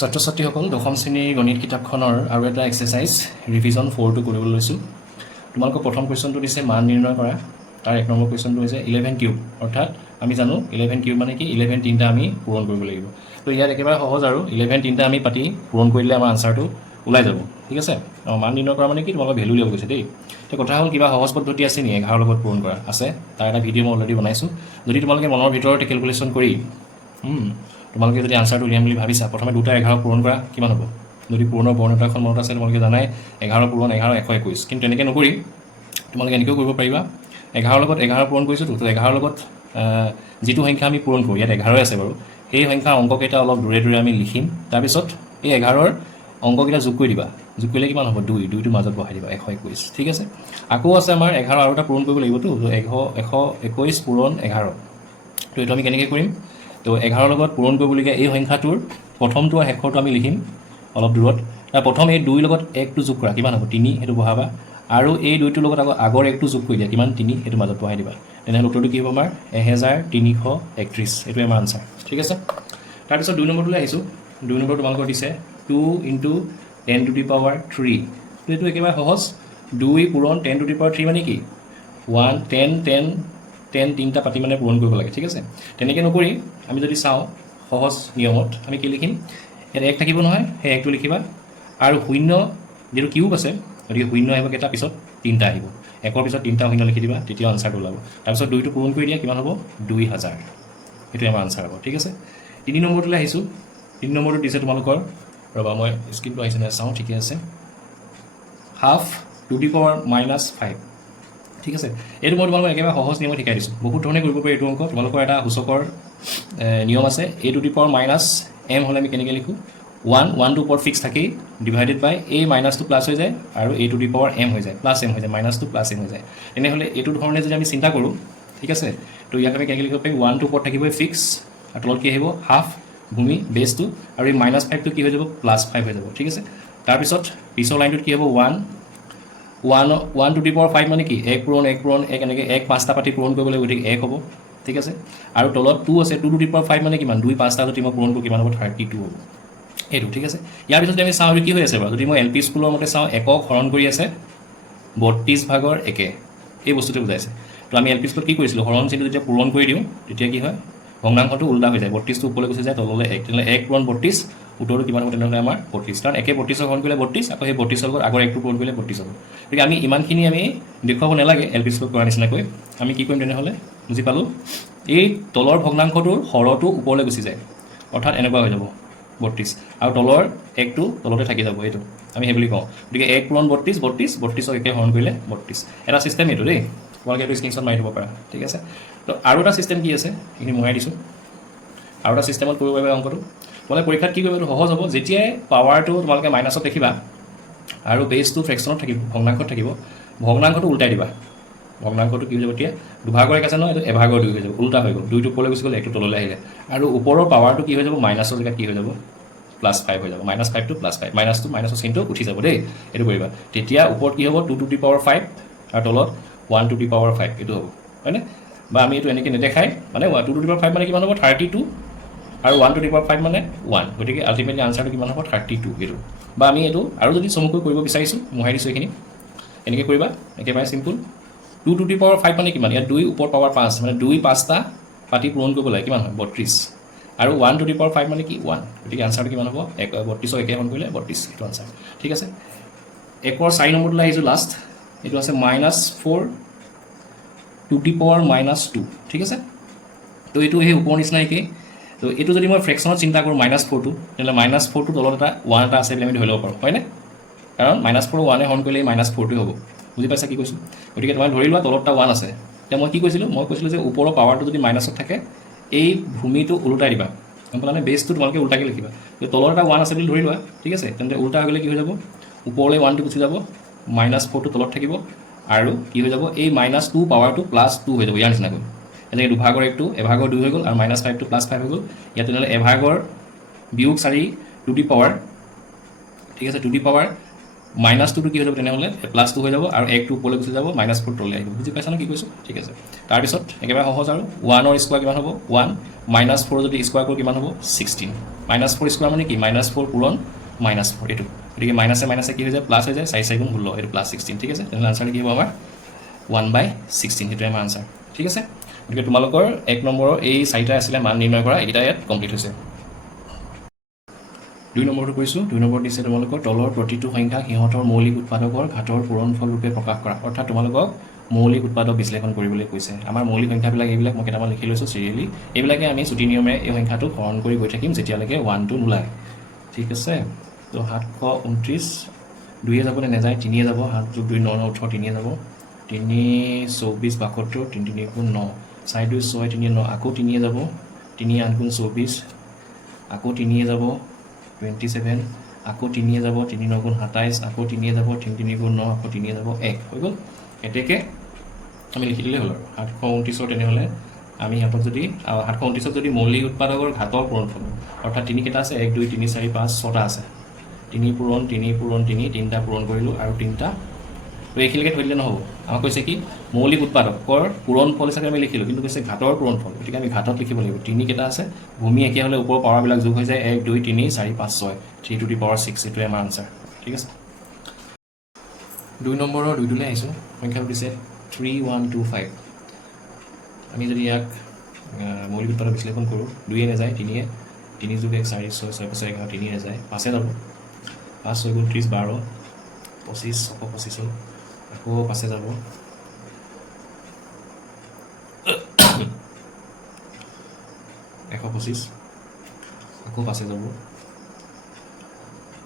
ছাত্ৰ ছাত্ৰীসকল দশম শ্ৰেণীৰ গণিত কিতাপখনৰ আৰু এটা এক্সাৰচাইজ ৰিভিজন 4টো কৰিবলৈ লৈছোঁ। তোমালোকৰ প্ৰথম কুৱেশ্যনটো দিছে মান নিৰ্ণয় কৰা। তাৰ 1 নম্বৰ কুৱেশ্যনটো হৈছে 11 কিউব, অৰ্থাৎ আমি জানো 11 কিউব মানে কি 11 তিনিটা আমি পূৰণ কৰিব লাগিব। তো ইয়াত একেবাৰে সহজ আৰু 11 তিনিটা আমি পাতি পূৰণ কৰিলে আমাৰ আনচাৰটো ওলাই যাব। ঠিক আছে, মান নিৰ্ণয় কৰা মানে কি তোমালোকৰ ভেলু দিব গৈছে দেই। তো কথা হ'ল কিবা সহজ পদ্ধতি আছে নি 11 লগত পূৰণ কৰা? আছে, তাৰ এটা ভিডিঅ' মই অলৰেডি বনাইছোঁ। যদি তোমালোকে মনৰ ভিতৰতে কেলকুলেশ্যন কৰি তোমালোকে যদি আনচাৰটো উলিয়াম বুলি ভাবিছা, প্ৰথমে 2টা 11 পূৰণ কৰা, কিমান হ'ব? যদি পূৰণৰ বৰ্ণতাখন মনত আছে তোমালোকে জানাই 11 পূৰণ 11 121। কিন্তু তেনেকৈ নকৰি তোমালোকে এনেকৈও কৰিব পাৰিবা। 11 লগত 11 পূৰণ কৰিছোঁতো, তো 11 লগত যিটো সংখ্যা আমি পূৰণ কৰোঁ, ইয়াত 11 আছে বাৰু, সেই সংখ্যাৰ অংককেইটা অলপ দূৰে দূৰে আমি লিখিম। তাৰপিছত এই 11ৰ অংককেইটা যোগ কৰি দিবা। যোগ কৰিলে কিমান হ'ব? 2টো মাজত বহাই দিবা, 121। ঠিক আছে, আকৌ আছে আমাৰ 11 আৰু এটা পূৰণ কৰিব লাগিবতো, 121 পূৰণ 11। তো এইটো আমি কেনেকৈ কৰিম? তো 11 লগত পূৰণ কৰিবলগীয়া এই সংখ্যাটোৰ প্ৰথমটো আৰু শেষৰটো আমি লিখিম অলপ দূৰত। তাৰ প্ৰথম এই 2ৰ লগত 1টো যোগ কৰা, কিমান হ'ব? 3, সেইটো বহাবা। আৰু এই 2টোৰ লগত আকৌ আগৰ 1টো যোগ কৰি দিয়া, কিমান? 3, সেইটো মাজত বহাই দিবা। তেনেহ'লে উত্তৰটো কি হ'ব আমাৰ? 1331। এইটোৱে আমাৰ আনচাৰ। ঠিক আছে, তাৰপিছত 2 নম্বৰটোলৈ আহিছোঁ। 2 নম্বৰ তোমালোকৰ দিছে 2 × 10⁻³ তো এইটো একেবাৰে সহজ। 2 পূৰণ 10⁻³ মানে কি? 1 10 10 10 তিনিটা পাতি মানে পূৰণ কৰিব লাগে। ঠিক আছে, তেনেকৈ নকৰি আমি যদি চাওঁ সহজ নিয়মত আমি কি লিখিম? ইয়াত 1 থাকিব নহয়, সেই 1টো লিখিবা। আৰু 0 যিটো কিউব আছে, গতিকে 0 আহিব কেইটা? পিছত 3টা আহিব। 1ৰ পিছত 3টা 0 লিখি দিবা, তেতিয়া আনচাৰটো ওলাব। তাৰপিছত 2টো পূৰণ কৰি দিয়া, কিমান হ'ব? 2000। সেইটোৱে আমাৰ আনচাৰ হ'ব। ঠিক আছে, 3 নম্বৰটোলৈ আহিছোঁ। 3 নম্বৰটো দিছে তোমালোকৰ, ৰ'বা মই স্ক্ৰীনটো আহিছে নে চাওঁ, ঠিকে আছে, ½ টু দি পাৱাৰ -5। ঠিক আছে, এইটো মই তোমালোকক একেবাৰে সহজ নিয়মত শিকাই দিছোঁ। বহুত ধৰণে কৰিব পাৰি এইটো অংক। তোমালোকৰ এটা সূচকৰ নিয়ম আছে, a two the power -m হ'লে আমি কেনেকৈ লিখোঁ? 1 টো ওপৰত ফিক্স থাকেই, ডিভাইডেড বাই এই মাইনাছটো প্লাছ হৈ যায় আৰু a two the power m হৈ যায়, প্লাছ m হৈ যায়, মাইনাছটো প্লাছ m হৈ যায়। তেনেহ'লে এইটো ধৰণে যদি আমি চিন্তা কৰোঁ, ঠিক আছে, তো ইয়াক আমি কেনেকৈ লিখিব পাৰিম? 1 টো ওপৰত থাকিবই ফিক্স, আৰু তলত কি আহিব? ½ ভূমি বেছটো, আৰু এই -5টো কি হৈ যাব? +5 হৈ যাব। ঠিক আছে, তাৰপিছত পিছৰ লাইনটোত কি হ'ব? 1 টু দি পাৱাৰ 5 মানে কি? 1 পূৰণ 1 পূৰণ 1, এনেকৈ 1 5টা পাতি পূৰণ কৰিব লাগিব, গতিকে 1 হ'ব। ঠিক আছে, আৰু তলত 2 আছে, 2 টু দি পাৱাৰ 5 মানে কিমান? 2 5টা যদি মই পূৰণ কৰোঁ, কিমান হ'ব? 32 হ'ব। এইটো ঠিক আছে। ইয়াৰ পিছত আমি চাওঁ কি হৈ আছে বাৰু, যদি মই LP স্কুলৰ মতে চাওঁ, 1ক হৰণ কৰি আছে 32/1, এই বস্তুটো বুজাইছে। তো আমি LP স্কুলত কি কৰিছিলোঁ? হৰণ চিনটো যেতিয়া পূৰণ কৰি দিওঁ, তেতিয়া কি হয়? ভগ্নাংশটো উল্টা হৈ যায়, 32টো ওপৰলৈ গুচি যায়, তললৈ 1। তেনেহ'লে 1 পূৰণ 32, উত্তৰটো কিমান হ'ব? তেনেহ'লে আমাৰ 32, কাৰণ 1 32ক হৰণ কৰিলে 32, আকৌ সেই 32ৰ লগত আগৰ 1টো পূৰণ কৰিলে 32 হ'ব। গতিকে আমি ইমানখিনি আমি দেখুৱাব নালাগে LP স্কুলত কৰা নিচিনাকৈ। আমি কি কৰিম তেনেহ'লে? বুজি পালোঁ, এই তলৰ ভগ্নাংশটোৰ হৰটো ওপৰলৈ গুচি যায়, অৰ্থাৎ এনেকুৱা হৈ যাব 32, আৰু তলৰ 1টো তলতে থাকি যাব, এইটো আমি সেই বুলি কওঁ। গতিকে 1 পূৰণ 32, 32ক 1 হৰণ কৰিলে 32। এটা ছিষ্টেম এইটো দেই, তোমালোকে এইটো স্ক্ৰীনশ্বট মাৰি দিব পাৰা। ঠিক আছে, তো আৰু এটা ছিষ্টেম কি আছে, এইখিনি মোহাই দিছোঁ। আৰু এটা ছিষ্টেমত কৰিব পাৰিবা অংকটো। তোমালোকে পৰীক্ষাত কি কৰিব? এইটো সহজ হ'ব। যেতিয়াই পাৱাৰটো তোমালোকে মাইনাছত দেখিবা আৰু বেছটো ফ্ৰেকশ্যনত থাকিব, ভগ্নাংশত থাকিব, ভগ্নাংশটো উল্টাই দিবা। ভগ্নাংশটো কি হৈ যাব? এতিয়া 2ভাগৰ 1 আছে নহয়, এইটো 1/2 2 হৈ যাব, উল্টা হৈ গ'ল। 2টো ওপৰলৈ গুচি গ'ল, 1টো তললৈ আহিলে, আৰু ওপৰৰ পাৱাৰটো কি হৈ যাব? মাইনাছৰ জেগাত কি হৈ যাব? +5 হৈ যাব। -5 টো +5, মাইনাছৰ চিনটো উঠি যাব দেই, এইটো কৰিবা। তেতিয়া ওপৰত কি হ'ব? 2 টু দি পাৱাৰ 5, আৰু তলত 1 টু দি পাৱাৰ 5, এইটো হ'ব, হয়নে? বা আমি এইটো এনেকৈ নেদেখাই, মানে 2 টু দি পাৱাৰ 5 মানে কিমান হ'ব? 32, আৰু 1 টু দি পাৱাৰ 5 মানে 1, গতিকে আল্টিমেটলি আনচাৰটো কিমান হ'ব? 32 এইটো। বা আমি এইটো আৰু যদি চমুকৈ কৰিব বিচাৰিছোঁ, মোহাই দিছোঁ এইখিনি, এনেকৈ কৰিবা, একেবাৰে চিম্পুল। 2 টু দি পাৱাৰ 5 মানে কিমান? ইয়াত 2 ওপৰত পাৱাৰ 5, মানে 2 5টা পাতি পূৰণ কৰিব লাগে, কিমান হয়? 32, আৰু 1 টু দি পাৱাৰ 5 মানে কি? 1, গতিকে আনচাৰটো কিমান হ'ব? 32ক 1 হৰণ কৰিলে 32, এইটো আনচাৰ। ঠিক আছে, 1ৰ 4 নম্বৰটোলৈ আহিছোঁ লাষ্ট। এইটো আছে -4 টু দি পাৱাৰ -2। ঠিক আছে, তো এইটো সেই ওপৰৰ নিচিনা একেই। তো এইটো যদি মই ফ্ৰেকশ্যনত চিন্তা কৰোঁ -4টো, তেনেহ'লে -4টো তলত এটা 1 এটা আছে বুলি আমি ধৰি ল'ব পাৰোঁ, হয়নে? কাৰণ -4 1 হৰণ কৰিলে -4টোৱে হ'ব। বুজি পাইছা কি কৈছোঁ? গতিকে তোমাক ধৰি লোৱা তলত এটা 1 আছে। এতিয়া মই কি কৈছিলোঁ? মই কৈছিলোঁ যে ওপৰৰ পাৱাৰটো যদি মাইনাছত থাকে, এই ভূমিটো ওলোটাই দিবা, গম পালানে? বেছটো তোমালোকে ওল্টাকৈ লিখিবা। তলত এটা 1 আছে বুলি ধৰি লোৱা, ঠিক আছে, তেন্তে ওল্টা হৈ গ'লে কি হৈ যাব? ওপৰলৈ 1টো গুচি যাব, -4টো তলত থাকিব, আৰু কি হৈ যাব? এই -2 পাৱাৰটো +2 হৈ যাব, ইয়াৰ নিচিনাকৈ। এনেকৈ 2ভাগৰ 1টো 1/2 2 হৈ গ'ল, আৰু -5টো +5 হৈ গ'ল। ইয়াত তেনেহ'লে 1/2 - 4 টু দি পাৱাৰ, ঠিক আছে, টু দি পাৱাৰ মাইনাছ টুটো কি হৈ যাব তেনেহ'লে প্লাছ টু হৈ যাব আৰু একটো ওপৰলৈ গুচি যাব মাইনাছ ফ'ৰ তললৈ আহিব বুজি পাইছা ন কি কৈছোঁ ঠিক আছে তাৰপিছত একেবাৰে সহজ আৰু 1ৰ স্কোৱাৰ কিমান হ'ব 1 মাইনাছ 4 যদি স্কোৱাৰ কৰোঁ কিমান হ'ব 16 মাইনাছ 4 স্কোৱাৰ মানে কি মাইনাছ 4 পূৰণ মাইনাছ 4 এইটো গতিকে মাইনাছে কি হৈ যায় প্লাছ হৈ যায় 4 4 গুণ 16 এইটো প্লাছ 16 ঠিক আছে তেনেহ'লে আনচাৰটো কি হ'ব আমাৰ 1/16 সেইটোৱে আমাৰ আনচাৰ ঠিক আছে গতিকে তোমালোকৰ 1 নম্বৰৰ এই 4টা আছিলে মান নিৰ্ণয় কৰা এইকেইটা ইয়াত কমপ্লিট হৈছে 2 নম্বৰটো কৈছোঁ 2 নম্বৰ দিছে তোমালোকৰ তলৰ প্ৰতিটো সংখ্যা সিহঁতৰ মৌলিক উৎপাদকৰ ঘাতৰ পূৰণফল ৰূপে প্ৰকাশ কৰা অৰ্থাৎ তোমালোকক মৌলিক উৎপাদক বিশ্লেষণ কৰিবলৈ কৈছে আমাৰ মৌলিক সংখ্যাবিলাক এইবিলাক মই কেইটামান লিখি লৈছোঁ চিৰিয়েলি এইবিলাকে আমি ছুটি নিয়মেৰে এই সংখ্যাটো হৰণ কৰি গৈ থাকিম যেতিয়ালৈকে 1টো নোলায় ঠিক আছে তো 729 2 যাবনে নাযায় 3 যাব 7 যোগ 2 9 9 18 3 যাব 3 24 72 3 3 গুণ 9 4 2 6 3 9 আকৌ 3 যাব 3 8 গুণ 24 আকৌ 3 যাব 27 আকৌ 3 যাব 3 9 গুণ 27 আকৌ 3 যাব 3 3 গুণ 9 আকৌ 3 যাব 1 হৈ গ'ল এতেকে আমি লিখি দিলেই হ'ল আৰু 729ৰ তেনেহ'লে আমি সিহঁতক যদি 729ত যদি মৌলিক উৎপাদকৰ ঘাতৰ পূৰণফল অৰ্থাৎ তিনি কেইটা আছে 1 2 3 4 5 6টা আছে 3 পূৰণ 3 পূৰণ 3 তিনিটা পূৰণ কৰিলোঁ আৰু তিনিটা তো এইখিনিকে থৈ দিলে নহ'ব আমাক কৈছে কি মৌলিক উৎপাদকৰ পূৰণফল হিচাপে আমি লিখিলোঁ কিন্তু কৈছে ঘাতৰ পূৰণফল গতিকে আমি ঘাতত লিখিব লাগিব তিনি কেইটা আছে ভূমি একে হ'লে ওপৰৰ পাৱাৰবিলাক যোগ হৈ যায় 1 2 3 4 5 6 3 টু দি পাৱাৰ 6 এইটোৱে আমাৰ আনচাৰ ঠিক আছে 2 নম্বৰৰ 2টোলৈ আহিছোঁ সংখ্যাটো দিছে 3125 আমি যদি ইয়াক মৌলিক উৎপাদক বিশ্লেষণ কৰোঁ 2 নাযায় 3 যোগ 1 4 6 6 5 11 3 নাযায় 5 যাব 5 6 গুণ 30 12 25 625 আকৌ 5 যাব 125 আকৌ 5 যাব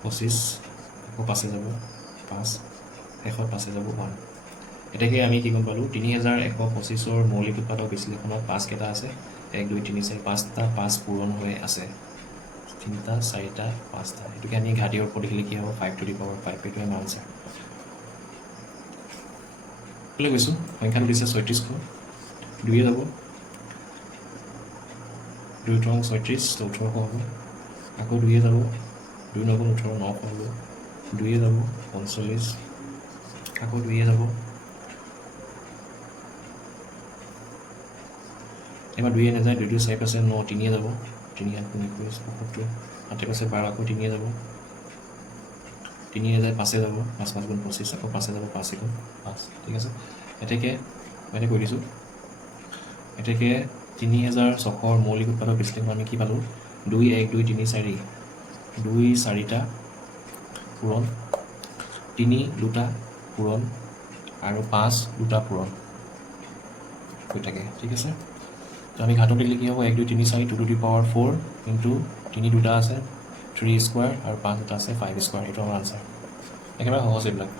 25 আকৌ 5 যাব 5 শেষত 5 যাব 1 এতেকে আমি কি গম পালোঁ 3125ৰ মৌলিক উৎপাদক বিশ্লেষণত 5 কেইটা আছে 1 2 3 4 5টা 5 পূৰণ হৈ আছে 3টা 4টা 5টা এইটোকে আমি ঘাটিৰ ওপৰত লিখিলে কি হ'ব 5 টু দি পাৱাৰ 5 এইটোৱে আমাৰ আনচাৰ গৈছোঁ সংখ্যাটো দিছে 36শ 2 যাব 2 টং 36 1800 হ'ব আকৌ 2 যাব 2 9 18 900 হ'ব 2 যাব 45 আকৌ 2 যাব এবাৰ 2 নাযায় 2 4 পাছে 9 3 যাব 3 8 21 72 8 পাছে 12 আকৌ 3 যাব 3 নাযায় 5 যাব 5 5 গুণ 25 আকৌ 5 যাব 5 গুণ 5 ঠিক আছে এতেকে মই কৈ দিছোঁ এতেকে 3600ৰ মৌলিক উৎপাদক বিশ্লেষণ আমি কি পালোঁ 2 1 2 3 4 2 4টা পূৰণ 3 2টা পূৰণ আৰু 5 2টা পূৰণ হৈ থাকে ঠিক আছে তো আমি ঘাটত দিলে কি হ'ব 1 2 3 4 2 টু দি পাৱাৰ 4 ইনটু 3 2টা আছে 3 স্কোৱাৰ আৰু 5 দুটা আছে 5 স্কোৱাৰ এইটো আমাৰ আনচাৰ একেবাৰে সহজ এইবিলাক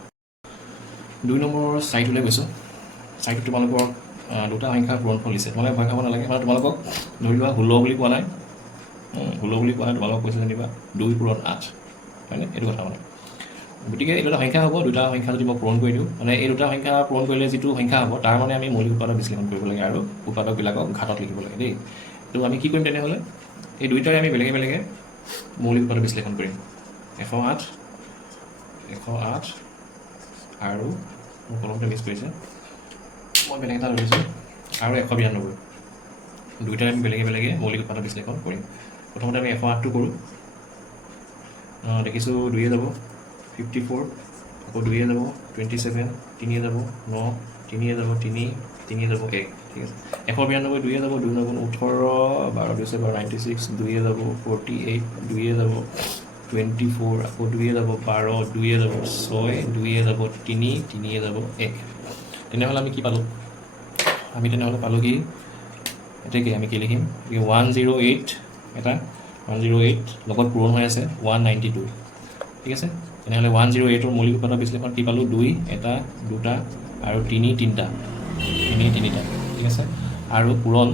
2 নম্বৰৰ চাইটোলৈ গৈছোঁ চাইটোত তোমালোকৰ দুটা সংখ্যাৰ পূৰণফল দিছে তোমালোকে ভয় খাব নালাগে মানে তোমালোকক ধৰি লোৱা 16 বুলি কোৱা নাই 16 বুলি কোৱা নাই তোমালোকক কৈছে যেনিবা 2 পূৰণ 8 হয়নে এইটো কথা মানে গতিকে এই দুটা সংখ্যা হ'ব দুটা সংখ্যা যদি মই পূৰণ কৰি দিওঁ মানে এই দুটা সংখ্যা পূৰণ কৰিলে যিটো সংখ্যা হ'ব তাৰ মানে আমি মৌলিক উৎপাদক বিশ্লেষণ কৰিব লাগে আৰু উৎপাদকবিলাকক ঘাটত লিখিব লাগে দেই তো আমি কি কৰিম তেনেহ'লে এই দুইটাৰে আমি বেলেগে বেলেগে মৌলিক উৎপাদক বিশ্লেষণ কৰিম 108 আৰু মোৰ কলমটো মিছ কৰিছে মই বেলেগ এটা লৈছোঁ আৰু 192 দুইটাৰে আমি বেলেগে বেলেগে মৌলিক উৎপাদক বিশ্লেষণ কৰিম প্ৰথমতে আমি 108টো কৰোঁ দেখিছোঁ 2 যাব 54 আকৌ 2 যাব 27 3 যাব 9 3 যাব 3 3 যাব 1 ঠিক আছে 192 2 যাব 2 9 18 12 2 96 2 যাব 48 2 যাব 24 আকৌ 2 যাব 12 2 যাব 6 2 যাব 3 3 যাব 1 তেনেহ'লে আমি কি পালোঁ আমি তেনেহ'লে পালোঁ কি এতেকে আমি কি লিখিম 108 এটা 108 লগত পূৰণ হৈ আছে 192 ঠিক আছে তেনেহ'লে 108ৰ মৌলিক উৎপাদক বিশ্লেষণ কি পালোঁ 2 এটা 2টা আৰু 3 3টা ঠিক আছে আৰু পূৰণ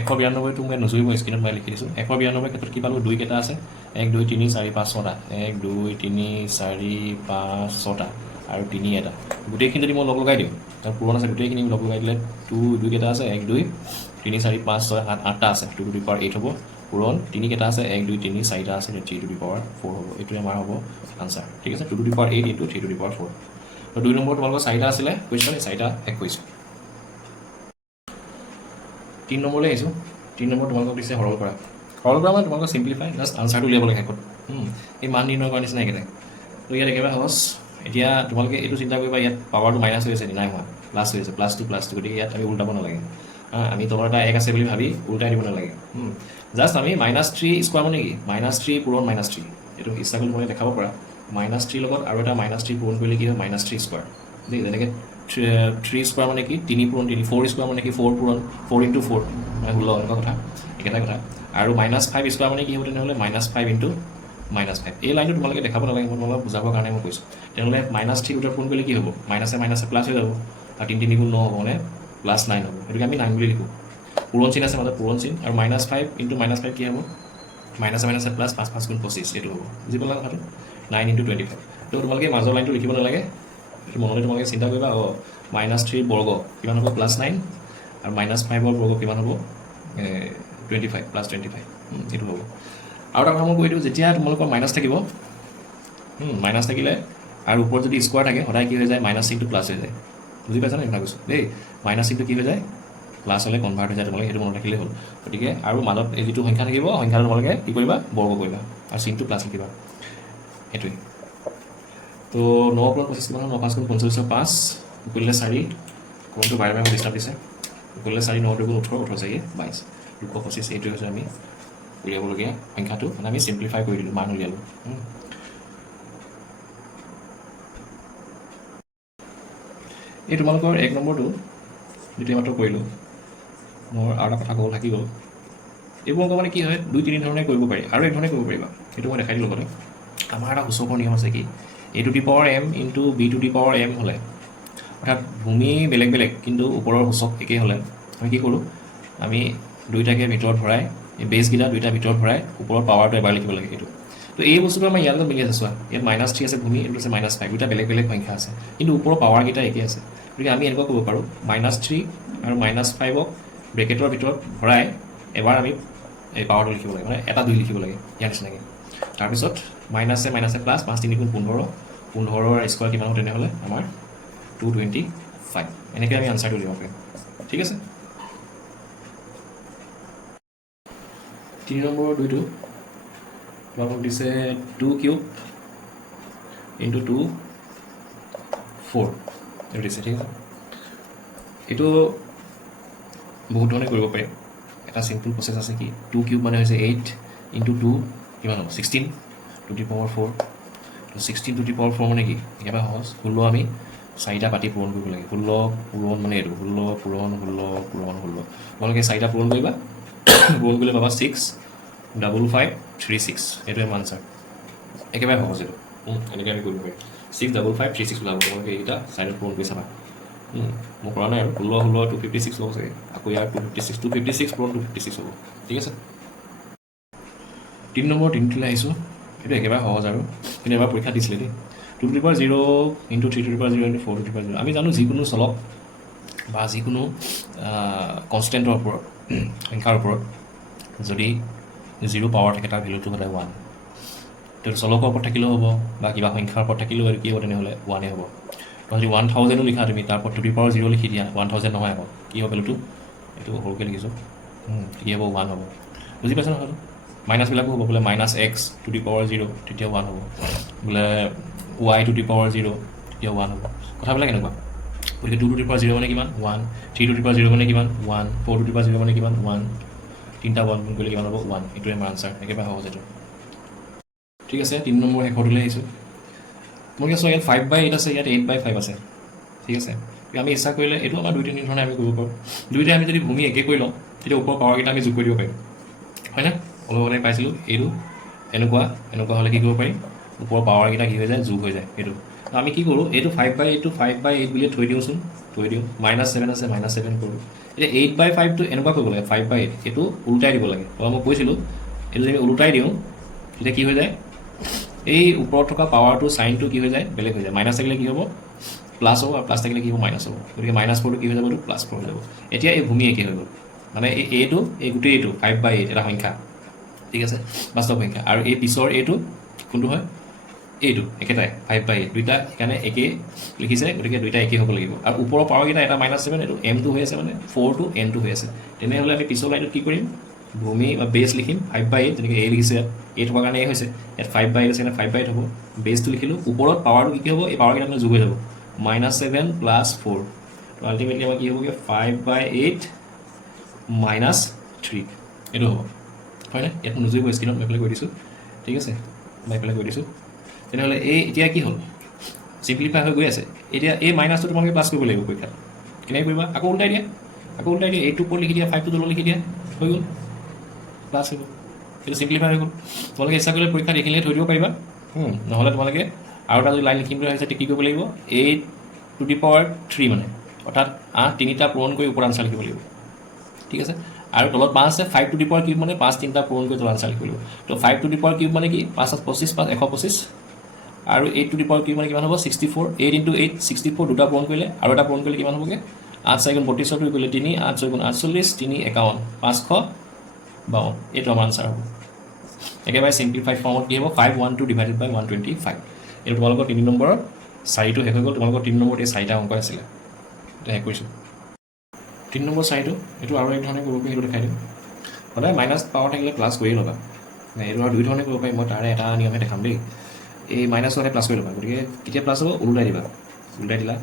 192টো মই নজৰিব স্ক্ৰীণত মই লিখি দিছোঁ 192 ক্ষেত্ৰত কি পালোঁ 2 কেইটা আছে 1 2 3 4 5 6টা 1 2 3 4 5 6টা আৰু 3 এটা গোটেইখিনি যদি মই লগ লগাই দিওঁ তাৰ পূৰণ আছে গোটেইখিনি লগ লগাই দিলে 2 কেইটা আছে 1 2 3 4 5 6 7 8টা আছে 2 টু দি পাৱাৰ 8 হ'ব পূৰণ 3 কেইটা আছে 1 2 3 4টা আছে 3 টু দি পাৱাৰ 4 হ'ব এইটোৱে আমাৰ হ'ব আনচাৰ ঠিক আছে 2 two the power 8 into 3 to the power 4 তো 2 নম্বৰ তোমালোকৰ 4টা আছিলে কুৱেশ্যন 4টা শেষ কৰিছোঁ 3 নম্বৰলৈ আহিছোঁ 3 নম্বৰ তোমালোকক দিছে সৰল কৰা মানে তোমালোকক চিম্প্লিফাই জাষ্ট আনচাৰটো উলিয়াব লাগে শেষত এই মান নিৰ্ণয় কৰাৰ নিচিনা একেটাই তো ইয়াত একেবাৰে সহজ এতিয়া তোমালোকে এইটো চিন্তা কৰিবা ইয়াত পাৱাৰটো মাইনাছ হৈ আছে নাই হোৱা প্লাছ হৈ আছে প্লাছ টু গতিকে ইয়াত আমি উল্টাব নালাগে আমি তলৰ এটা 1 আছে বুলি ভাবি উল্টাই দিব নালাগে জাষ্ট আমি -3 স্কোৱাৰ মানে কি -3 পূৰণ -3 এইটো ইচ্ছা কৰিলে মই দেখাব পৰা -3 লগত আৰু এটা -3 পূৰণ কৰিলে কি হয় -3 স্কোৱাৰ দেই যেনেকৈ 3 স্কোৱাৰ মানে কি 3 পূৰণ 3 4 স্কোৱাৰ মানে কি 4 পূৰণ 4 ইনটু 4 মানে 16 এনেকুৱা কথা একেটা কথা আৰু -5 স্কোৱাৰ মানে কি হ'ব তেনেহ'লে -5 ইনটু -5 এই লাইনটো তোমালোকে দেখাব নালাগে মই তোমালোকক বুজাবৰ কাৰণে মই কৈছোঁ তেনেহ'লে -3 উত্তৰ পূৰণ কৰিলে কি হ'ব মাইনাছে প্লাছ হৈ যাব আৰু 3 3 গুণ 9 হ'ব মানে +9 হ'ব গতিকে আমি 9 বুলি লিখোঁ পূৰণ চিন আছে মানে পূৰণ চিন আৰু -5 ইনটু -5 কি হ'ব মাইনাছে প্লাছ 5 5 গুণ 25 এইটো হ'ব বুজি পালা কথাটো 9 ইনটু 25 তো তোমালোকে মাজৰ লাইনটো লিখিব নালাগে এইটো মনলৈ তোমালোকে চিন্তা কৰিবা -3 বৰ্গ কিমান হ'ব +9 আৰু -5ৰ বৰ্গ কিমান হ'ব 25 +25 এইটো হ'ব আৰু এটা কথা মই কৈ দিওঁ যেতিয়া তোমালোকৰ মাইনাছ থাকিব মাইনাছ থাকিলে আৰু ওপৰত যদি স্কোৱাৰ থাকে সদায় কি হৈ যায় মাইনাছ চিনটো প্লাছ হৈ যায় বুজি পাইছা নে কথা কৈছোঁ দেই মাইনাছ চিনটো কি হৈ যায় প্লাছ হ'লে কনভাৰ্ট হৈ যায় তোমালোকে সেইটো মনত ৰাখিলেই হ'ল গতিকে আৰু মাজত এই যিটো সংখ্যা থাকিব সংখ্যাটো তোমালোকে কি কৰিবা বৰ্গ কৰিবা আৰু চিনটো প্লাছ লিখিবা সেইটোৱেই তো 9 + 25 কিমান 9 5 গুণ 45 5 কৰিলে 4 কোনটো বাৰে বাৰে ডিষ্টাৰ্ব দিছে কৰিলে 4 9 2 গুণ 18 18 4 22 225 এইটোৱে হৈছে আমি উলিয়াবলগীয়া সংখ্যাটো মানে আমি চিম্প্লিফাই কৰি দিলোঁ মান উলিয়ালোঁ এই তোমালোকৰ 1 নম্বৰটো যিটো মাত্ৰ কৰিলোঁ মোৰ আৰু এটা কথা ক'ব থাকি গ'ল এইবোৰ অংক মানে কি হয় 2-3 ধৰণে কৰিব পাৰি আৰু এক ধৰণে কৰিব পাৰিবা সেইটো মই দেখাই দিলোঁ লগতে আমাৰ এটা সূচকৰ নিয়ম আছে কি a two the power m into b two the power m হ'লে অৰ্থাৎ ভূমি বেলেগ বেলেগ কিন্তু ওপৰৰ সূচক একেই হ'লে আমি কি কৰোঁ আমি দুইটাকে ভিতৰত ভৰাই এই বেছকেইটা দুইটা ভিতৰত ভৰাই ওপৰৰ পাৱাৰটো এবাৰ লিখিব লাগে এইটো তো এই বস্তুটো আমাৰ ইয়াত মিলি আছে চোৱা ইয়াত -3 আছে ভূমি এইটো আছে -5 দুটা বেলেগ বেলেগ সংখ্যা আছে কিন্তু ওপৰৰ পাৱাৰকেইটা একেই আছে গতিকে আমি এনেকুৱা কৰিব পাৰোঁ -3 আৰু -5ক ব্ৰেকেটৰ ভিতৰত ভৰাই এবাৰ আমি এই পাৱাৰটো লিখিব লাগে মানে এটা 2 লিখিব লাগে ইয়াৰ নিচিনাকৈ তাৰপিছত মাইনাছে প্লাছ 5 3 গুণ 15 15ৰ স্কোৱাৰ কিমান হ'ব তেনেহ'লে আমাৰ 225 এনেকৈ আমি আনচাৰটো উলিয়াব পাৰিম ঠিক আছে 3 নম্বৰ 2টো তোমালোকক দিছে 2 কিউব ইনটু 2 4 এইটো দিছে ঠিক আছে এইটো বহুত ধৰণে কৰিব পাৰি এটা চিম্পল প্ৰচেছ আছে কি 2 কিউব মানে হৈছে 8 ইনটু 2 কিমান হ'ব 16 টু দি পাৱাৰ 4 তো 16 টু দি পাৱাৰ 4 মানে কি একেবাৰে সহজ 16 আমি 4টা পাতি পূৰণ কৰিব লাগে 16 পূৰণ মানে এইটো 16 পূৰণ তোমালোকে 4টা পূৰণ কৰিবা পূৰণ কৰিলে পাবা 65536 এইটোৱে আমাৰ আনচাৰ একেবাৰে সহজ এইটো এনেকৈ আমি কৰিব পাৰিম 65536 ওলাব তোমালোকে এইকেইটা চাইডত পূৰণ কৰি চাবা মই কৰা নাই আৰু 16 256 হ'ব চাগে আকৌ ইয়াৰ 256 পূৰণ 256 হ'ব ঠিক আছে 3 নম্বৰ 3টোলৈ আহিছোঁ এইটো একেবাৰে সহজ আৰু কিন্তু এবাৰ পৰীক্ষা দিছিলে দেই 2 two the power 0 into 3 to the power 0 into 4 two the power 0 আমি জানো যিকোনো চলক বা যিকোনো কনষ্টেণ্টৰ ওপৰত সংখ্যাৰ ওপৰত যদি 0 পাৱাৰ থাকে তাৰ ভেলুটো সদায় 1 তো চলকৰ ওপৰত থাকিলেও হ'ব বা কিবা সংখ্যাৰ ওপৰত থাকিলেও কি হ'ব তেনেহ'লে 1 হ'ব যদি 1000ও লিখা তুমি তাৰ ওপৰত 2 টু দি পাৱাৰ 0 লিখি দিয়া 1000 নহয় আকৌ কি হ'ব ভেলুটো এইটো সৰুকৈ লিখিছোঁ কি হ'ব 1 হ'ব বুজি পাইছা নহয় মাইনাছবিলাকো হ'ব বোলে -x টু দি পাৱাৰ 0 তেতিয়া 1 হ'ব বোলে y টু দি পাৱাৰ 0 তেতিয়া 1 হ'ব কথাবিলাক এনেকুৱা গতিকে 2 টু দি পাৱাৰ 0 মানে কিমান 1 3 টু দি পাৱাৰ 0 মানে কিমান 1 4 টু দি পাৱাৰ 0 মানে কিমান 1 তিনিটা 1 গুণ কৰিলে কিমান হ'ব 1 এইটোৱে আমাৰ আনচাৰ একেবাৰে সহজ এইটো ঠিক আছে 3 নম্বৰ শেষৰটোলৈ আহিছোঁ তোমালোকে চোৱা ইয়াত 5/8 আছে ইয়াত 8/5 আছে ঠিক আছে আমি ইচ্ছা কৰিলে এইটো আমাৰ 2-3 ধৰণে আমি কৰিব পাৰোঁ দুইটাই আমি যদি ভূমি একে কৰি লওঁ তেতিয়া ওপৰৰ পাৱাৰকেইটা আমি যোগ কৰি দিব পাৰিম হয়নে অলপ আগতে পাইছিলোঁ এইটো এনেকুৱা হ'লে কি কৰিব পাৰিম ওপৰৰ পাৱাৰকেইটা কি হৈ যায় যোগ হৈ যায় এইটো আমি কি কৰোঁ এইটো 5/8টো 5/8 বুলি থৈ দিওঁ -7 আছে -7 কৰোঁ এতিয়া 8/5টো এনেকুৱা কৰিব লাগে 5/8 এইটো উল্টাই দিব লাগে মই কৈছিলোঁ এইটো যদি উল্টাই দিওঁ তেতিয়া কি হৈ যায় এই ওপৰত থকা পাৱাৰটো চাইনটো কি হৈ যায় বেলেগ হৈ যায় মাইনাছ থাকিলে কি হ'ব প্লাছ হ'ব আৰু প্লাছ থাকিলে কি হ'ব মাইনাছ হ'ব গতিকে -4টো কি হৈ যাব এইটো +4 হৈ যাব এতিয়া এই ভূমি একে হৈ গ'ল মানে এই এইটো এই গোটেই এইটো 5/8 এটা সংখ্যা ঠিক আছে বাস্তৱ সংখ্যা আৰু এই পিছৰ এইটো কোনটো হয় এইটো একেটাই 5/8 দুইটা সেইকাৰণে একেই লিখিছে গতিকে দুইটা একেই হ'ব লাগিব আৰু ওপৰৰ পাৱাৰকেইটা এটা -7 এইটো m2 হৈ আছে মানে 4 n2 হৈ আছে তেনেহ'লে আমি পিছৰ লাইনটোত কি কৰিম ভূমি বা বেছ লিখিম 5/8 যেনেকৈ a লিখিছে a থকাৰ কাৰণে a হৈছে ইয়াত 5/8 আছে কাৰণে 5/8 হ'ব বেছটো লিখিলোঁ ওপৰত পাৱাৰটো কি হ'ব এই পাৱাৰকেইটা মানে যোগ হৈ যাব -7 + 4 তো আল্টিমেটলি আমাৰ কি হ'বগৈ 5/8 - 3 এইটো হ'ব হয়নে ইয়াত মই নোযোগ স্ক্ৰীণত মই এপ্লাই কৰি দিছোঁ ঠিক আছে মই এপ্লাই কৰি দিছোঁ তেনেহ'লে এই এতিয়া কি হ'ল চিম্প্লিফাই হৈ গৈ আছে এতিয়া এই মাইনাছটো তোমালোকে প্লাছ কৰিব লাগিব পৰীক্ষাত কেনেকৈ কৰিবা আকৌ উল্টাই দিয়া এইটো ওপৰত লিখি দিয়া 5টো তলত লিখি দিয়া হৈ গ'ল প্লাছ হৈ গ'ল এইটো চিম্প্লিফাই হৈ গ'ল তোমালোকে ইচ্ছা কৰিলে পৰীক্ষাত এইখিনিয়ে থৈ দিব পাৰিবা নহ'লে তোমালোকে আৰু এটা যদি লাইন লিখিম বুলি ভাবিছে কি কৰিব লাগিব 8⁻³ মানে অৰ্থাৎ 8 তিনিটা পূৰণ কৰি ওপৰত আনচাৰ লিখিব লাগিব ঠিক আছে আৰু তলত 5 আছে 5⁵³ মানে 5 তিনিটা পূৰণ কৰি তলত আনচাৰ লিখিব লাগিব তো 5⁵³ মানে কি 5 + 25 5 125 আৰু 8⁵³ মানে কিমান হ'ব 64 8 × 8 64 দুটা পূৰণ কৰিলে আৰু এটা পূৰণ কৰিলে কিমান হ'বগৈ 8 × 4 = 32 কৰিলে 3 8 × 4 = 48 3 51 552 এইটো আমাৰ আনচাৰ হ'ব একেবাৰে চিম্প্লিফাইড ফৰ্মত কি হ'ব 512 / 125 এইটো তোমালোকৰ 3 নম্বৰৰ 4টো শেষ হৈ গ'ল তোমালোকৰ 3 নম্বৰত এই 4টা অংক আছিলে এতিয়া শেষ কৰিছোঁ 3 নম্বৰ 4টো এইটো আৰু এক ধৰণে কৰিব পাৰি সেইটো দেখাই দিম সদায় মাইনাছ পাৱাৰ থাকিলে প্লাছ কৰিয়ে ল'বা এইটো আৰু দুই ধৰণে কৰিব পাৰি মই তাৰে এটা নিয়মে দেখাম দেই এই মাইনাছ হ'লে প্লাছ কৰি ল'বা গতিকে কেতিয়া প্লাছ হ'ব ওলোটাই দিবা ওলোটাই দিলা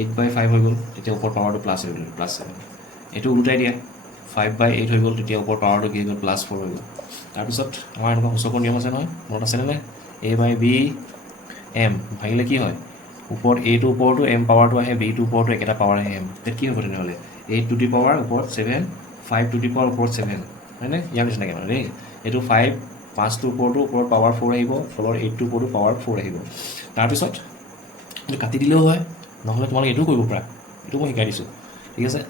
8/5 হৈ গ'ল তেতিয়া ওপৰ পাৱাৰটো প্লাছ হৈ গ'ল +7 এইটো ওলোটাই দিয়া 5/8 হৈ গ'ল তেতিয়া ওপৰ পাৱাৰটো কি হৈ গ'ল +4 হৈ গ'ল তাৰপিছত আমাৰ এনেকুৱা সূচকৰ নিয়ম আছে নহয় মনত আছেনে নাই a/b m ভাঙিলে কি হয় ওপৰত a টো ওপৰতো m পাৱাৰটো আহে b টো ওপৰতো একেটা পাৱাৰ আহে m তেতিয়া কি হ'ব তেনেহ'লে 8⁻⁴ ওপৰত 7 5⁻⁴ ওপৰত 7 হয়নে ইয়াৰ নিচিনাকৈ মানে দেই এইটো 5 5টোৰ ওপৰত পাৱাৰ 4 আহিব তলৰ 8টোৰ ওপৰতো পাৱাৰ 4 আহিব তাৰপিছত এইটো কাটি দিলেও হয় নহ'লে তোমালোকে এইটোও কৰিব পাৰা এইটো মই শিকাই দিছোঁ ঠিক আছে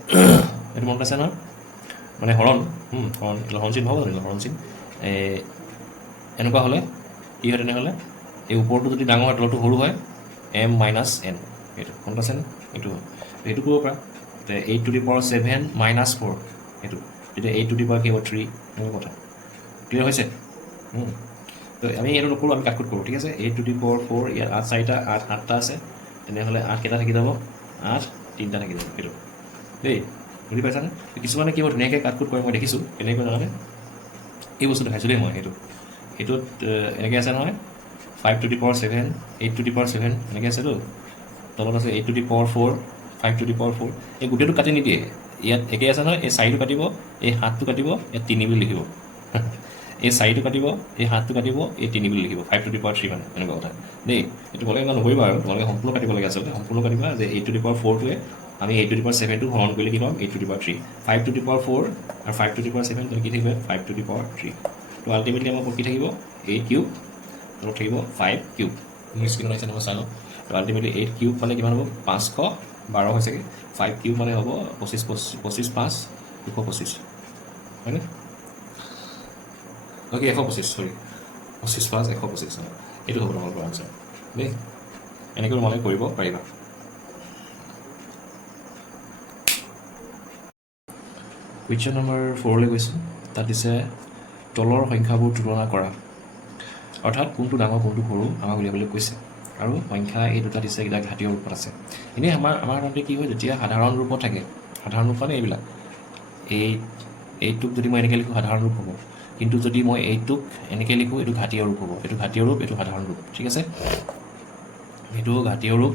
এইটো মনত আছে নহয় মানে হৰণ হৰণচিন হ'ব জানিলে হৰণচিন এনেকুৱা হ'লে কি হয় তেনেহ'লে এই ওপৰটো যদি ডাঙৰ হয় তলটো সৰু হয় m - n এইটো মনত আছে এইটো এইটো কৰিব পাৰা 8⁻7 - 4 এইটো তেতিয়া 8⁻³ কি হ'ব 3 এনেকুৱা কথা ক্লিয়াৰ হৈছে তো আমি এইটো নকৰোঁ আমি কাটকুট কৰোঁ ঠিক আছে 8⁻4 ইয়াত 8 4টা 8 8টা আছে তেনেহ'লে 8 কেইটা থাকি যাব 8 3টা থাকি যাব সেইটো দেই বুজি পাইছানে কিছুমানে কি হ'ব ধুনীয়াকৈ কাটকুট কৰে মই দেখিছোঁ কেনেকৈ জানানে এই বস্তু দেখাইছোঁ দেই মই সেইটোত এনেকৈ আছে নহয় 5⁻7 8⁻7 এনেকৈ আছেতো তলত আছে 8⁻4 5⁻4 এই গোটেইটো কাটি নিদিয়ে ইয়াত একেই আছে নহয় এই 4টো কাটিব এই 7টো কাটিব ইয়াত 3 বুলি লিখিব এই 4টো কাটিব এই 7টো কাটিব এই 3 বুলি লিখিব 5⁻³ মানে এনেকুৱা কথা দেই এইটো ক'লে ইমান নকৰিবা আৰু তোমালোকে সম্পূৰ্ণ কাটিব লাগে আচলতে সম্পূৰ্ণ কাটিবা যে 8⁻4টোৱে আমি 8⁻7টো হৰণ কৰিলে কি পাম 8⁻3 5⁻4 আৰু 5⁻7 কি থাকিব 5⁻3 তো আল্টিমেটলি আমাৰ কি থাকিব 8³ তলত থাকিব 5³ মোৰ স্ক্ৰীণত আহিছে নহয় চাই লওঁ তো আল্টিমেটলি 8³ মানে কিমান হ'ব 512 হৈছেগৈ 5³ মানে হ'ব 25 5 225 হয়নে বাকী 125 চৰি 25 5 125 এইটো হ'ব তোমালোকৰ আনচাৰ দেই এনেকৈ তোমালোকে কৰিব পাৰিবা কুৱেশ্যন নম্বৰ 4লৈ গৈছোঁ তাত দিছে তলৰ সংখ্যাবোৰ তুলনা কৰা অৰ্থাৎ কোনটো ডাঙৰ কোনটো সৰু আমাক উলিয়াবলৈ কৈছে আৰু সংখ্যা এই দুটা দিছে এইবিলাক ঘাটীয় ৰূপত আছে এনেই আমাৰ সাধাৰণতে কি হয় যেতিয়া সাধাৰণ ৰূপত থাকে সাধাৰণ ৰূপ মানে এইবিলাক এইটোক যদি মই এনেকৈ লিখোঁ সাধাৰণ ৰূপ হ'ব কিন্তু যদি মই এইটোক এনেকৈ লিখোঁ এইটো ঘাটীয় ৰূপ হ'ব এইটো ঘাটীয় ৰূপ এইটো সাধাৰণ ৰূপ ঠিক আছে এইটো ঘাটীয় ৰূপ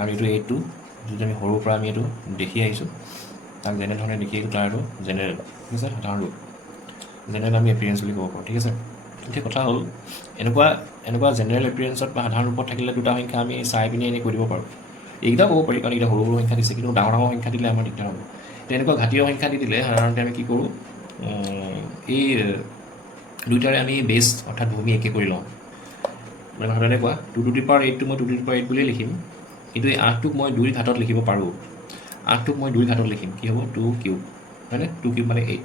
আৰু এইটো যদি আমি সৰুৰ পৰা আমি এইটো দেখি আহিছোঁ তাক যেনেধৰণে দেখি আহিছোঁ তাৰ এইটো জেনেৰেল ঠিক আছে সাধাৰণ ৰূপ জেনেৰেল আমি এপিৰিয়েঞ্চ বুলি ক'ব পাৰোঁ ঠিক আছে এতিয়া কথা হ'ল এনেকুৱা জেনেৰেল এপিৰিয়েঞ্চত বা সাধাৰণ ৰূপত থাকিলে দুটা সংখ্যা আমি চাই পিনি এনেই কৈ দিব পাৰোঁ এইকেইটা ক'ব পাৰি কাৰণ এইকেইটা সৰু সংখ্যা দিছে কিন্তু ডাঙৰ সংখ্যা দিলে আমাৰ দিগদাৰ হ'ব তেনেকুৱা ঘাটীয় সংখ্যা দি দিলে সাধাৰণতে আমি কি কৰোঁ এই দুইটাৰে আমি বেছ অৰ্থাৎ ভূমি একে কৰি লওঁ মানে সাধাৰণতে কোৱা 2⁸ মই 2⁸ বুলিয়ে লিখিম কিন্তু এই 8টোক মই 2ৰ ঘাতত লিখিব পাৰোঁ 8টোক মই 2ৰ ঘাতত লিখিম কি হ'ব 2³ হয়নে 2³ মানে 8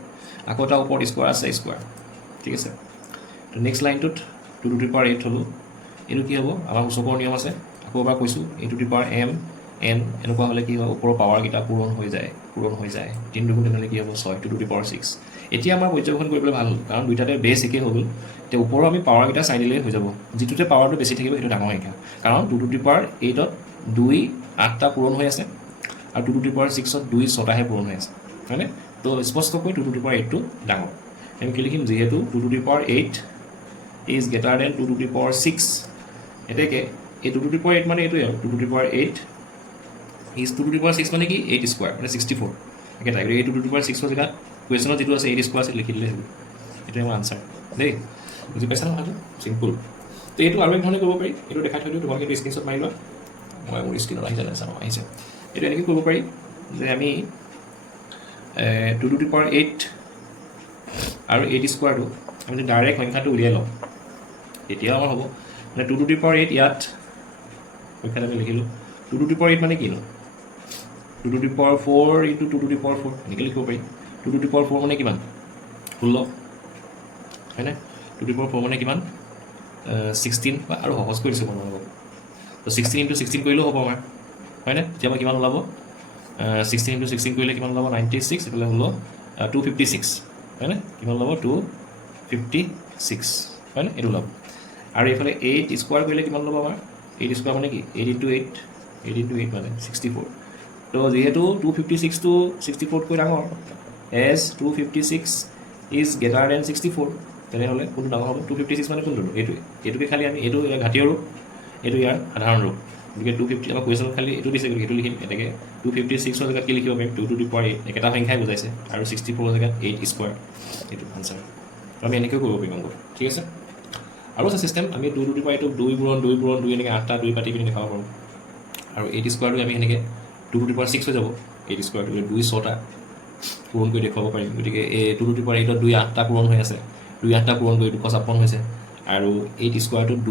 আকৌ এটা ওপৰত স্কোৱাৰ আছে স্কোৱাৰ ঠিক আছে তো নেক্সট লাইনটোত 2⁸ থ'লোঁ এইটো কি হ'ব আমাৰ সূচকৰ নিয়ম আছে আকৌ এবাৰ কৈছোঁ 8⁻m n এনেকুৱা হ'লে কি হয় ওপৰৰ পাৱাৰকেইটা পূৰণ হৈ যায় 3 দুগুণ তেনেহ'লে কি হ'ব 6 2⁸ 6 এতিয়া আমাৰ পৰ্যবেক্ষণ কৰিবলৈ ভাল হ'ল কাৰণ দুইটাতে বেছ একেই হৈ গ'ল এতিয়া ওপৰৰ আমি পাৱাৰকেইটা চাই দিলেই হৈ যাব যিটোতে পাৱাৰটো বেছি থাকিব সেইটো ডাঙৰ সংখ্যা কাৰণ 2 টু দি পাৱাৰ 8ত 2 8টা পূৰণ হৈ আছে আৰু 2 টু দি পাৱাৰ 6ত 2 6টাহে পূৰণ হৈ আছে হয়নে তো স্পষ্টকৈ 2 টু দি পাৱাৰ 8টো ডাঙৰ আমি কি লিখিম যিহেতু 2 two the power 8 is greater than 2 two the power 6 এতেকে এই 2 টু দি পাৱাৰ 8 মানে এইটোৱে আৰু 2 two the power 8 is 2 two the power 6 মানে কি 8 স্কোৱাৰ মানে 64 একেটা এই 2 টু দি পাৱাৰ 6ৰ জেগাত কুৱেশ্যনত যিটো আছে 8 স্কোৱাৰ আছে লিখি দিলে হ'ব এইটোৱে আমাৰ আনচাৰ দেই বুজি পাইছা নহয় চিম্পুল তো এইটো আৰু এক ধৰণে কৰিব পাৰি এইটো দেখাই থৈ দিওঁ তোমালোকে এইটো স্ক্ৰীনশ্বট মাৰি লোৱা মই মোৰ স্ক্ৰীনত আহি জানে চাওঁ আহিছে এইটো এনেকৈ কৰিব পাৰি যে আমি 2 টু দি পাৱাৰ 8 আৰু 8 স্কোৱাৰটো আমি যদি ডাইৰেক্ট সংখ্যাটো উলিয়াই লওঁ তেতিয়াও আমাৰ হ'ব মানে 2 টু দি পাৱাৰ 8 ইয়াত সংখ্যাটো আমি লিখিলোঁ 2 টু দি পাৱাৰ 8 মানে কিনো 2 two the power 4 into 2 two the power 4 এনেকৈ লিখিব পাৰি 2 টু দি পাৱাৰ 4 মানে কিমান 16 হয়নে 2 টু দি পাৱাৰ 4 মানে কিমান 16 বা আৰু সহজ কৰি দিছোঁ মই তো 16 ইনটু 16 কৰিলেও হ'ব আমাৰ হয়নে তেতিয়া আমাৰ কিমান ওলাব 16 ইনটু 16 কৰিলে কিমান ওলাব 96 এইফালে হ'ল 256 হয়নে কিমান ওলাব 256 হয়নে এইটো ওলাব আৰু এইফালে 8 স্কোৱাৰ কৰিলে কিমান ওলাব আমাৰ 8 স্কোৱাৰ মানে কি 8 ইনটু 8 ইনটু 8 মানে 64 তো যিহেতু 256 টো 64তকৈ ডাঙৰ এজ 256 ইজ গ্ৰেটাৰ দেন 64 তেনেহ'লে কোনটো ডাঙৰ হ'ব 256 মানে কোনটো এইটোকে খালি আমি এইটো ঘাটিৰ ৰূপ এইটো ইয়াৰ সাধাৰণ ৰূপ গতিকে 250 আমাৰ কুৱেশ্যনত খালি এইটো দিছে গতিকে এইটো লিখিম এনেকৈ 256ৰ জেগাত কি লিখিব পাৰিম 2 টু দি পাৱাৰ 8 একেটা সংখ্যাই বুজাইছে আৰু 64ৰ জেগাত 8 স্কোৱাৰ এইটো আনচাৰ আমি এনেকৈ কৰিব পাৰিম অংক ঠিক আছে আৰু আছে চিষ্টেম আমি 2 টু দি পাৱাৰ 8ক 2 পূৰণ 2 এনেকৈ 8টা 2 পাতি পিনি দেখাব পাৰোঁ আৰু 8 স্কোৱাৰটো আমি এনেকৈ 2 টু দি পাৱাৰ 6 হৈ যাব 8 স্কোৱাৰটো 2 6টা পূৰণ কৰি দেখুৱাব পাৰিম গতিকে এই 2 টু দি পাৱাৰ 8ত 2 8টা পূৰণ হৈ আছে 2 8টা পূৰণ কৰি 256 হৈছে আৰু 8 স্কোৱাৰটো 2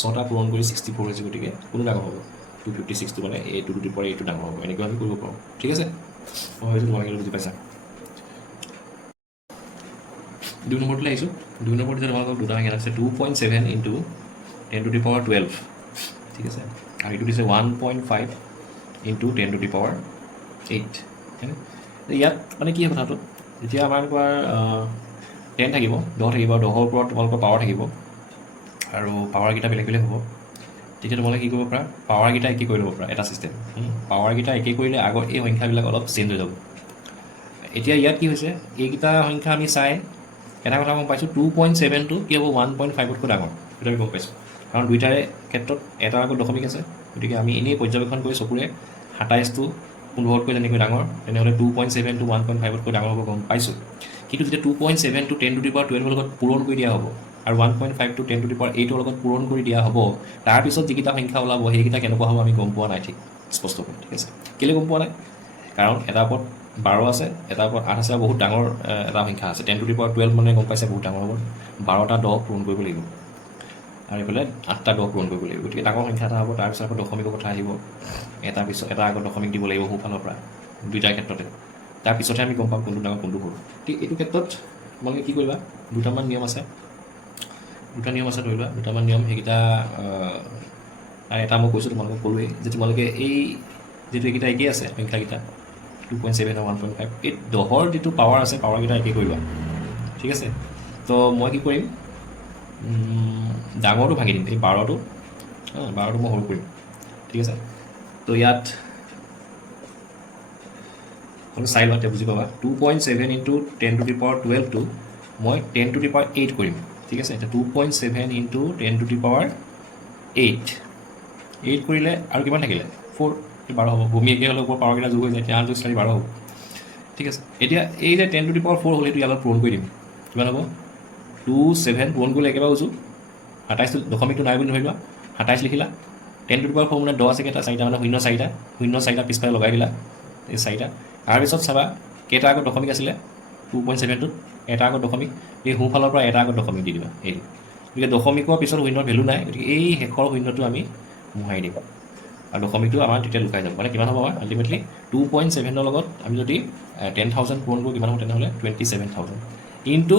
6টা পূৰণ কৰি 64 হৈছে গতিকে কোনো ডাঙৰ হ'ব 256টো মানে এই 2 টু দি পাৱাৰ 8টো ডাঙৰ হ'ব এনেকৈ আমি কৰিব পাৰোঁ ঠিক আছে মই ভাবিছোঁ তোমালোকে বুজি পাইছা 2 নম্বৰটোলৈ আহিছোঁ 2 নম্বৰটো যে তোমালোকক দুটা সংখ্যা আছে 2.7 ইনটু 10 টু দি পাৱাৰ 12 ঠিক আছে আৰু এইটো দিছে 1.5 ইনটু 10 টু দি পাৱাৰ 8 ইয়াত মানে কি কথাটো যেতিয়া আমাৰ এনেকুৱা 10 থাকিব 10 থাকিব 10ৰ ওপৰত তোমালোকৰ পাৱাৰ থাকিব আৰু পাৱাৰকেইটা বেলেগ বেলেগ হ'ব তেতিয়া তোমালোকে কি কৰিব পাৰা পাৱাৰকেইটা একেই কৰি ল'ব পাৰা এটা ছিষ্টেম পাৱাৰকেইটা একেই কৰিলে আগৰ এই সংখ্যাবিলাক অলপ চেঞ্জ হৈ যাব এতিয়া ইয়াত কি হৈছে এইকেইটা সংখ্যা আমি চাই এটা কথা গম পাইছোঁ 2.7টো কি হ'ব 1.5তকৈ ডাঙৰ সেইটো আমি গম পাইছোঁ কাৰণ দুইটাৰে ক্ষেত্ৰত এটাৰ আগত দশমিক আছে গতিকে আমি এনেই পৰ্যবেক্ষণ কৰি চকুৰে 27টো 15তকৈ যেনেকৈ ডাঙৰ তেনেহ'লে 2.7টো 1.5তকৈ ডাঙৰ হ'ব গম পাইছোঁ কিন্তু যেতিয়া 2.7টো 10 টু দি পাৱাৰ 12ৰ লগত পূৰণ কৰি দিয়া হ'ব আৰু 1.5টো 10 টু দি পাৱাৰ 8ৰ লগত পূৰণ কৰি দিয়া হ'ব তাৰপিছত যিকেইটা সংখ্যা ওলাব সেইকেইটা কেনেকুৱা হ'ব আমি গম পোৱা নাই ঠিক স্পষ্টকৈ ঠিক আছে কেলৈ গম পোৱা নাই কাৰণ এটা ওপৰত 12 আছে এটা ওপৰত 8 আছে বহুত ডাঙৰ এটা সংখ্যা আছে 10 টু দি পাৱাৰ 12 মানে গম পাইছে বহুত ডাঙৰ হ'ব 12টা 10 পূৰণ কৰিব লাগিব আৰু এইফালে 8টা 10 পূৰণ কৰিব লাগিব গতিকে ডাঙৰ সংখ্যা এটা হ'ব তাৰপিছত আকৌ দশমিকৰ কথা আহিব এটাৰ পিছত এটা আগত দশমিক দিব লাগিব সোঁফালৰ পৰা দুইটাৰ ক্ষেত্ৰতে তাৰপিছতহে আমি গম পাম কোনটো ডাঙৰ কোনটো সৰু ঠিক এইটো ক্ষেত্ৰত তোমালোকে কি কৰিবা দুটামান নিয়ম আছে ধৰি লোৱা দুটামান নিয়ম সেইকেইটা এটা মই কৈছোঁ তোমালোকক ক'লোৱেই যে তোমালোকে এই যিটো এইকেইটা একেই আছে সংখ্যাকেইটা 2.7 আৰু 1.5 এই 10ৰ যিটো পাৱাৰ আছে পাৱাৰকেইটা একেই কৰিবা ঠিক আছে তো মই কি কৰিম ডাঙৰটো ভাঙি দিম এই 12টো মই সৰু কৰিম ঠিক আছে তো ইয়াত চাই লোৱা বুজি পাবা 2.7 ইনটু 10 টু দি পাৱাৰ 12টো মই 10 টু দি পাৱাৰ 8 কৰিম ঠিক আছে এতিয়া 2.7 ইনটু 10 টু দি পাৱাৰ 8 কৰিলে আৰু কিমান থাকিলে 4 12 হ'ব ভূমি একে হ'লে ওপৰ পাৱাৰকেইটা যোগ হৈ যায় এতিয়া 8 যোগ 4 12 হ'ব ঠিক আছে এতিয়া এই যে 10 টু দি পাৱাৰ 4 হ'ল এইটো ইয়াত পূৰণ কৰি দিম কিমান হ'ব 27 পূৰণ কৰিলে একেবাৰে উজু 27 দশমিকটো নাই বুলি ধৰি লোৱা 27 লিখিলা 10 টু দি পাৱাৰ 4 মানে 10 আছে কেইটা 4টা মানে 0 4টা পিছফালে লগাই দিলা এই 4টা তাৰপিছত চাবা কেইটা আগত দশমিক আছিলে 2.7টোত এটা আগত দশমিক এই সোঁফালৰ পৰা এটা আগত দশমিক দি দিবা এই গতিকে দশমিকৰ পিছত শূন্যৰ ভেলু নাই গতিকে এই শেষৰ শূন্যটো আমি মোহাৰি দিম আৰু দশমিকটো আমাৰ তেতিয়া লুকাই যাব মানে কিমান হ'ব আমাৰ আল্টিমেটলি 2.7ৰ লগত আমি যদি 10,000 পূৰণ কৰোঁ কিমান হ'ব তেনেহ'লে 27,000 ইনটু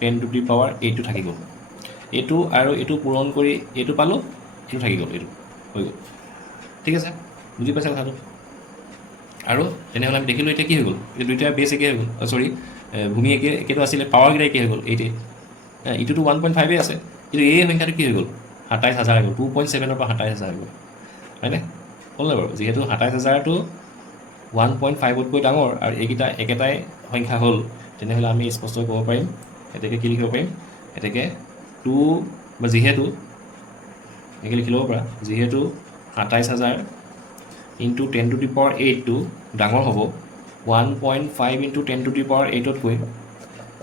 10 টু দি পাৱাৰ 8টো থাকি গ'ল এইটো আৰু এইটো পূৰণ কৰি এইটো পালোঁ এইটো থাকি গ'ল এইটো হৈ গ'ল ঠিক আছে বুজি পাইছা কথাটো আৰু তেনেহ'লে আমি দেখিলোঁ এতিয়া কি হৈ গ'ল এই দুইটা বেছ একেই হৈ গ'ল ভূমি একেটো আছিলে পাৱাৰকেইটা একে হৈ গ'ল 8 ইটোতো 1.5 আছে কিন্তু এই সংখ্যাটো কি হৈ গ'ল 27,000 হৈ গ'ল 2.7 পৰা 27,000 হৈ গ'ল হয়নে হ'ল নাই বাৰু যিহেতু 27,000টো 1.5তকৈ ডাঙৰ আৰু এইকেইটা একেটাই সংখ্যা হ'ল তেনেহ'লে আমি স্পষ্টকৈ ক'ব পাৰিম এতেকে কি লিখিব পাৰিম এতেকে 2 বা যিহেতু এনেকৈ লিখি ল'ব পৰা যিহেতু 27,000 ইনটু 10 টু দি পাৱাৰ 8টো ডাঙৰ হ'ব 1.5 ইনটু 10 টু দি পাৱাৰ 8তকৈ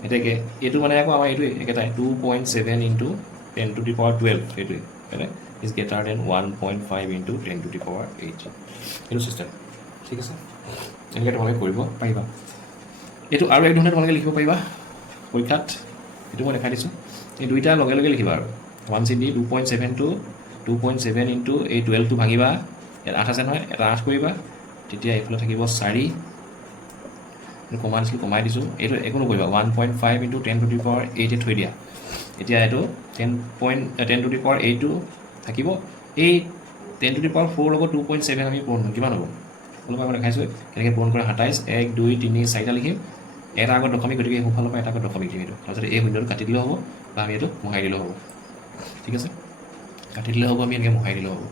এতেকে এইটো মানে আকৌ আমাৰ এইটোৱে একেটাই 2.7 ইনটু 10 টু দি পাৱাৰ 12 সেইটোৱে হয়নে is greater than 1.5 into 10 two the power 8 সেইটো চিষ্টেম ঠিক আছে এনেকৈ তোমালোকে কৰিব পাৰিবা এইটো আৰু এক ধৰণে তোমালোকে লিখিব পাৰিবা পৰীক্ষাত এইটো মই দেখাই দিছোঁ এই দুইটা লগে লগে লিখিবা আৰু 1 CD 2.7 টু 2.7 ইনটু এই 12টো ভাঙিবা ইয়াত 8 আছে নহয় এটা 8 কৰিবা তেতিয়া এইফালে থাকিব 4 কমাই দিছিলোঁ কমাই দিছোঁ এইটো একো নকৰিবা 1.5 ইনটু 10 টু দি পাৱাৰ 8 থৈ দিয়া এতিয়া এইটো 10 টু দি পাৱাৰ 8টো থাকিব এই 10 টু দি পাৱাৰ 4 লগত 2.7 আমি পূৰণ কৰিম কিমান হ'ব আপোনালোকক মই দেখাইছোঁ কেনেকৈ পূৰণ কৰা 27 1 2 3 4টা লিখিম এটা আগত দশমিক গতিকে সোঁফালৰ পৰা এটা আগত দশমিক দিম এইটো তাৰপিছত এই শূন্যটো কাটি দিলেও হ'ব বা আমি এইটো মোহাৰি দিলেও হ'ব ঠিক আছে কাটি দিলেও হ'ব আমি এনেকৈ মোহাৰি দিলেও হ'ব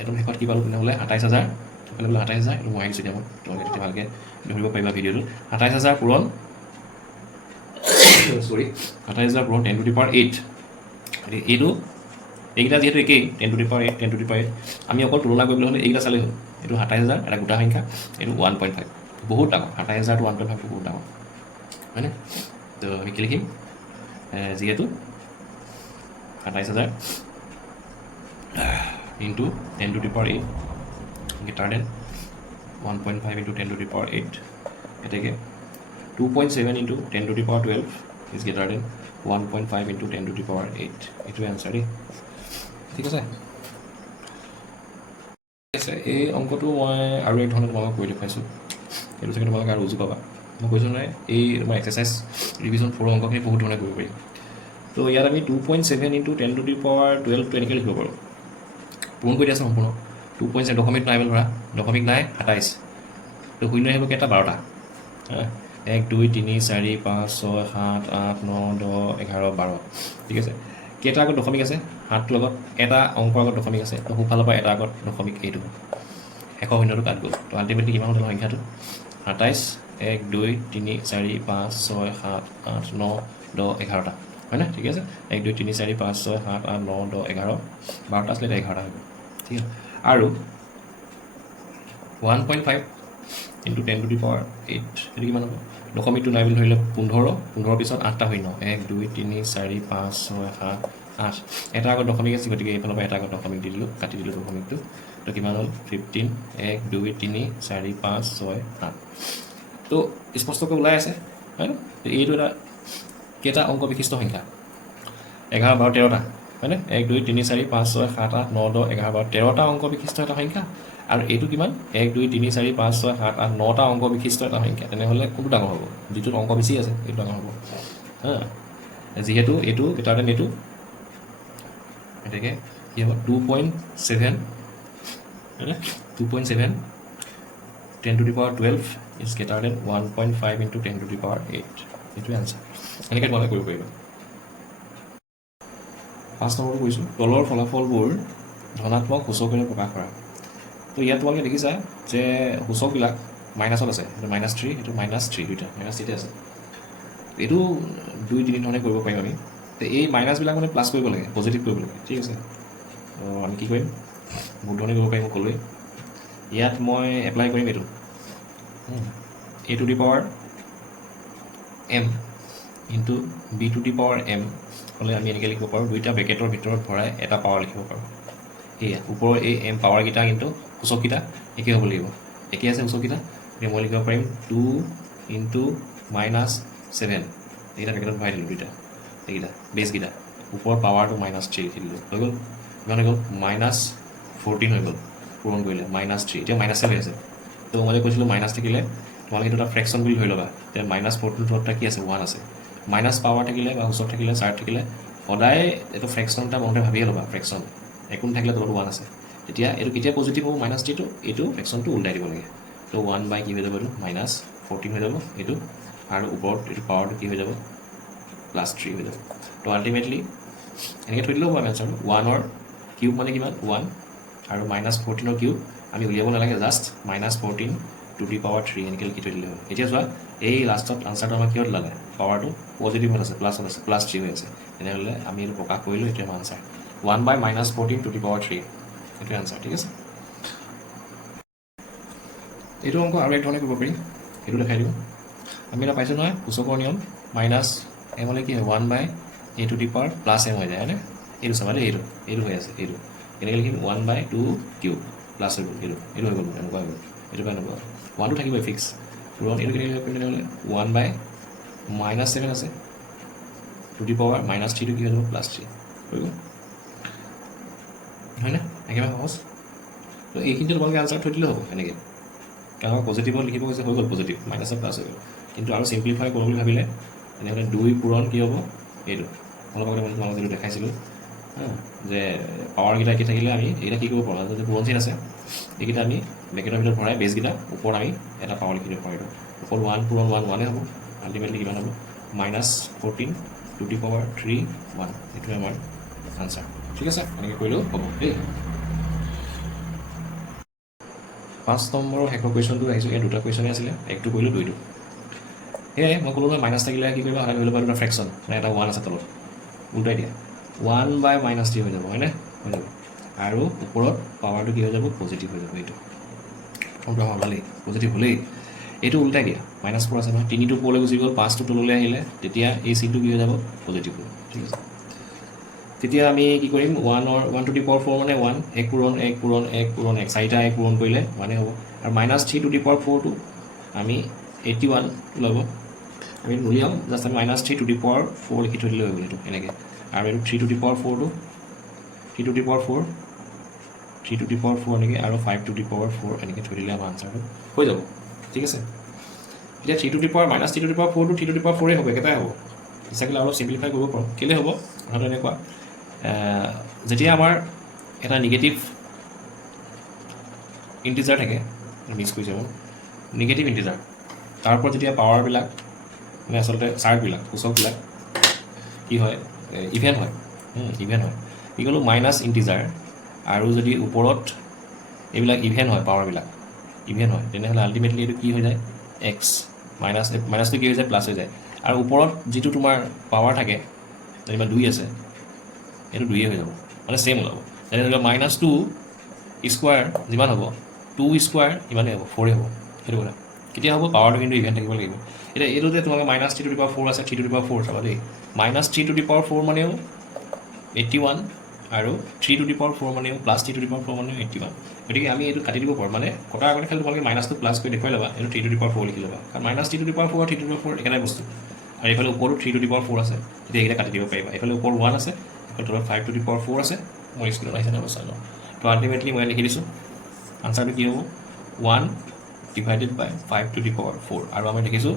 একদম শেষত কি পালোঁ তেনেহ'লে 27,000 সেইফালে বোলে 27,000 এইটো মোহাৰি দিছোঁ এতিয়া মই তোমালোকে তেতিয়া ভালকৈ ধৰিব পাৰিবা ভিডিঅ'টো 27,000 পূৰণ চৰি 27,000 পূৰণ 10 টু দি পাৱাৰ 8 গতিকে এইটো এইকেইটা যিহেতু একেই 10 two the power 8 10 two the power 8 আমি অকল তুলনা কৰিবলৈ হ'লে এইকেইটা চালেই হ'ল এইটো 27,000 এটা গোটা সংখ্যা এইটো 1.5 বহুত ডাঙৰ 27,000টো 1.5টো বহুত ডাঙৰ হয়নে তো আমি কি লিখিম যিহেতু 27,000 into 10 two the power 8 greater than 1.5 into 10 two the power 8 এতেকে 2.7 into 10 two the power 12 is greater than 1.5 into 10 two the power 8 এইটোৱে এনচাৰ দেই ঠিক আছে এই অংকটো মই আৰু এক ধৰণে তোমালোকক কৰি দেখুৱাইছোঁ এইটো চাগে তোমালোকে আৰু উজু পাবা মই কৈছোঁ নহয় এই তোমাৰ এক্সাৰচাইজ ৰিভিজন 4 অংকখিনি বহুত ধৰণে কৰিব পাৰি তো ইয়াত আমি 2.7 ইনটু 10 টু দি পাৱাৰ 12টো এনেকৈ লিখিব পাৰোঁ পূৰণ কৰি দিয়াচোন সম্পূৰ্ণ 2.7 দশমিক নাই বোলে ধৰা দশমিক নাই 27 তো শূন্য আহিব কেইটা 12টা 1 2 3 4 5 6 7 8 9 10 11 12 ঠিক আছে কেইটা আগত দশমিক আছে 7টোৰ লগত এটা অংকৰ আগত দশমিক আছে তো সোঁফালৰ পৰা এটা আগত দশমিক এইটো এশ শূন্যটো কাট গ'ল তো আল্টিমেটলি কিমান হ'ল সংখ্যাটো 27 1 2 3 4 5 6 7 8 9 10 11টা হয় না ঠিক আছে 1 2 3 4 5 6 7 8 9 10 11 12টা আছিলে 11টা হ'ব ঠিক আছে আৰু 1.5 ইনটু 10 টু দি পাৱাৰ 8 সেইটো কিমান হ'ব দশমিকটো নাই বুলি ধৰিলে 15 পিছত 8টা শূন্য 1 2 3 4 5 6 7 8 এটা আগত দশমিক আছে গতিকে এইফালৰ পৰা এটা আগত দশমিক দি দিলোঁ কাটি দিলোঁ দশমিকটো তো কিমান হ'ল 15 1 2 3 4 5 6 7 তো স্পষ্টকৈ ওলাই আছে হয়নে এইটো এটা কেইটা অংক বিশিষ্ট সংখ্যা 11 12 13টা হয়নে 1 2 3 4 5 6 7 8 9 10 11 12 13টা অংক বিশিষ্ট এটা সংখ্যা আৰু এইটো কিমান 1 2 3 4 5 6 7 8 9টা অংক বিশিষ্ট এটা সংখ্যা তেনেহ'লে কোনটো ডাঙৰ হ'ব যিটোত অংক বেছি আছে এইটো ডাঙৰ হ'ব হা যিহেতু এইটো গ্ৰেটাৰ দেন এইটো এতেকে কি হ'ব 2.7 হয়নে 2.7 10 two the power 12 is greater than 1.5 into 10 two the power 8 এইটোৱে আনচাৰ এনেকৈ তোমালোকে কৰিব পাৰিবা 5 নম্বৰটো কৈছোঁ তলৰ ফলাফলবোৰ ধনাত্মক সূচকেৰে প্ৰকাশ কৰা তো ইয়াত তোমালোকে দেখিছা যে সূচকবিলাক মাইনাছত আছে এইটো -3 এইটো -3 দুইটা -3 আছে এইটো 2-3 ধৰণে কৰিব পাৰিম আমি তো এই মাইনাছবিলাক মানে প্লাছ কৰিব লাগে পজিটিভ কৰিব লাগে ঠিক আছে তো আমি কি কৰিম বহুত ধৰণে কৰিব পাৰিম ক'লৈ ইয়াত মই এপ্লাই কৰিম এইটো a two the power m into b two the power m হ'লে আমি এনেকৈ লিখিব পাৰোঁ দুইটা ব্ৰেকেটৰ ভিতৰত ভৰাই এটা পাৱাৰ লিখিব পাৰোঁ এয়া ওপৰৰ এই m পাৱাৰকেইটা কিন্তু সূচককেইটা একেই হ'ব লাগিব একেই আছে সূচককেইটা গতিকে মই লিখিব পাৰিম 2 ইনটু -7 এইকেইটা ব্ৰেকেটত ভৰাই দিলোঁ দুইটা এইকেইটা বেছকেইটা ওপৰৰ পাৱাৰটো -3 লিখি দিলোঁ হৈ গ'ল কিমান হৈ গ'ল -14 হৈ গ'ল পূৰণ কৰিলে -3 এতিয়া -7 হৈ আছে তো মই যে কৈছিলোঁ মাইনাছ থাকিলে তোমালোকে এইটো এটা ফ্ৰেকশ্যন বুলি ধৰি ল'বা এতিয়া -14টোৰ তলত কি আছে 1 আছে মাইনাছ পাৱাৰ থাকিলে বা সূচক থাকিলে চাৰ্ট থাকিলে সদায় এইটো ফ্ৰেকশ্যন এটা মনতে ভাবিয়ে ল'বা ফ্ৰেকশ্যন একো নাথাকিলে তলত 1 আছে তেতিয়া এইটো কেতিয়া পজিটিভ হ'ব -3টো এইটো ফ্ৰেকশ্যনটো উল্টাই দিব লাগে তো 1 বাই কি হৈ যাব এইটো -14 হৈ যাব এইটো আৰু ওপৰত এইটো পাৱাৰটো কি হৈ যাব +3 হৈ যাব তো আল্টিমেটলি এনেকৈ থৈ দিলেও হ'ব আমি আনচাৰটো 1ৰ কিউব মানে কিমান 1 আৰু -14ৰ কিউব আমি উলিয়াব নালাগে জাষ্ট -14 টু দি পাৱাৰ 3 এনেকৈ লিখি থৈ দিলে হ'ল এতিয়া চোৱা এই লাষ্টত আনচাৰটো আমাৰ কিহত ওলালে পাৱাৰটো পজিটিভত আছে প্লাছত আছে +3 হৈ আছে তেনেহ'লে আমি এইটো প্ৰকাশ কৰিলোঁ এইটোৱে আমাৰ আনচাৰ 1/-14 টু দি পাৱাৰ 3 এইটোৱে আনচাৰ ঠিক আছে এইটো অংক আৰু এক ধৰণে কৰিব পাৰি সেইটো দেখাই দিওঁ আমি এটা পাইছোঁ নহয় সূচকৰ নিয়ম -m হ'লে কি হয় 1/a two the power +m হৈ যায় হয়নে এইটো চাবা দেই এইটো হৈ আছে এইটো কেনেকৈ লিখিম 1/2 কিউব প্লাছ হৈ গ'ল এইটো হৈ গ'ল এনেকুৱা হৈ গ'ল এইটো পৰা এনেকুৱা 1টো থাকিবই ফিক্স পূৰণ এইটো কেনেকৈ কৰিম তেনেহ'লে 1/-7 আছে টু দি পাৱাৰ -3টো কি হৈ যাব +3 হৈ গ'ল হয়নে একেবাৰে সহজ তো এইখিনিতে তোমালোকে আনচাৰ থৈ দিলেও হ'ব এনেকৈ কাৰণ আমাৰ পজিটিভত লিখিব গৈছে হৈ গ'ল পজিটিভ মাইনাছত প্লাছ হৈ গ'ল কিন্তু আৰু চিম্প্লিফাই কৰোঁ বুলি ভাবিলে তেনেহ'লে 2 পূৰণ কি হ'ব এইটো অলপ আগতে মই তোমালোকক যিটো দেখাইছিলোঁ যে পাৱাৰকেইটা একে থাকিলে আমি এইকেইটা কি কৰিব পাৰোঁ যদি পূৰণ চিন আছে এইকেইটা আমি ব্ৰেকেটৰ ভিতৰত ভৰাই বেছকেইটা ওপৰত আমি এটা পাৱাৰ লিখি দিব পাৰোঁ অকল 1 পূৰণ 1 1 হ'ব আল্টিমেটলি কিমান হ'ব -14 টু দি পাৱাৰ 3 1 এইটোৱে আমাৰ আনচাৰ ঠিক আছে এনেকৈ কৰিলেও হ'ব দেই 5 নম্বৰৰ শেষৰ কুৱেশ্যনটো আহিছোঁ ইয়াত দুটা কুৱেশ্যনেই আছিলে একটো কৰিলোঁ দুইটো সেয়াই মই ক'লোঁ নহয় মাইনাছ থাকিলে কি কৰিবা সদায় ধৰি ল'বা এটা ফ্ৰেকশ্যন মানে এটা 1 আছে তলত উল্টাই দিয়া 1/-3 হৈ যাব হয়নে হৈ যাব আৰু ওপৰত পাৱাৰটো কি হৈ যাব পজিটিভ হৈ যাব এইটো প্ৰথমটো আমাৰ ভালেই পজিটিভ হ'লেই এইটো উল্টাই দিয়া -4 আছে নহয় 3টো ওপৰলৈ গুচি গ'ল 5টো তললৈ আহিলে তেতিয়া এই চিনটো কি হৈ যাব পজিটিভ হ'ব ঠিক আছে তেতিয়া আমি কি কৰিম 1 টু দি পাৱাৰ 4 মানে 1 1 পূৰণ 1 পূৰণ 1 পূৰণ 1 চাৰিটা 1 পূৰণ কৰিলে 1 হ'ব আৰু -3 টু দি পাৱাৰ 4টো আমি 81 ল'ব আমি নুলিয়াম জাষ্ট আমি -3 টু দি পাৱাৰ 4 লিখি থৈ দিলে হৈ গ'ল এইটো এনেকৈ আৰু এইটো 3 টু দি পাৱাৰ 4টো 3 to the power 4 3 to the power 4 এনেকৈ আৰু 5 টু দি পাৱাৰ 4 এনেকৈ থৈ দিলে আমাৰ আনচাৰটো হৈ যাব ঠিক আছে এতিয়া 3 to the power -3 to the power 4টো 3 টু দি পাৱাৰ 4 হ'ব একেটাই হ'ব ইচ্ছা কৰিলে অলপ চিম্প্লিফাই কৰিব পাৰোঁ কেলৈ হ'ব কথাটো এনেকুৱা যেতিয়া আমাৰ এটা নিগেটিভ ইণ্টিজাৰ থাকে মিক্স কৰি যাব নিগেটিভ ইণ্টিজাৰ তাৰ ওপৰত যেতিয়া পাৱাৰবিলাক মানে আচলতে চাৰ্টবিলাক সূচকবিলাক কি হয় ইভেন হয় কি ক'লোঁ মাইনাছ ইণ্টিজাৰ আৰু যদি ওপৰত এইবিলাক ইভেন হয় পাৱাৰবিলাক ইভেন হয় তেনেহ'লে আল্টিমেটলি এইটো কি হৈ যায় এক্স মাইনাছটো কি হৈ যায় প্লাছ হৈ যায় আৰু ওপৰত যিটো তোমাৰ পাৱাৰ থাকে যেনিবা 2 আছে এইটো 2 হৈ যাব মানে ছেম ওলাব যেনে ধৰি লওক -2 স্কোৱাৰ যিমান হ'ব 2 স্কোৱাৰ ইমানেই হ'ব 4 হ'ব সেইটো কথা কেতিয়া হ'ব পাৱাৰটো কিন্তু ইভেন থাকিব লাগিব এতিয়া এইটো যে তোমালোকে -3 টু দি পাৱাৰ 4 আছে 3 টু দি পাৱাৰ 4 চাবা দেই -3 টু দি পাৱাৰ 4 মানেও 81 আৰু 3 টু দি পাৱাৰ 4 মানেও +3 টু দি পাৱাৰ 4 মানেও 81 গতিকে আমি এইটো কাটি দিব পাৰোঁ মানে কটাৰ আগতে খালি তোমালোকে মাইনাছটো প্লাছ কৰি দেখুৱাই ল'বা এইটো 3 টু দি পাৱাৰ 4 লিখি ল'বা কাৰণ -3 to the power 4 3 to the power 4 একেটাই বস্তু আৰু এইফালে ওপৰতো 3 টু দি পাৱাৰ 4 আছে তেতিয়া এইকেইটা কাটি দিব পাৰিবা এইফালে ওপৰত 1 আছে এইফালে তলত 5 টু দি পাৱাৰ 4 আছে মই স্ক্ৰীনত আহিছে নাই চাই লওঁ তো আল্টিমেটলি মই লিখি দিছোঁ আনচাৰটো কি হ'ব 1 divided by 5 to the power 4 আৰু আমি দেখিছোঁ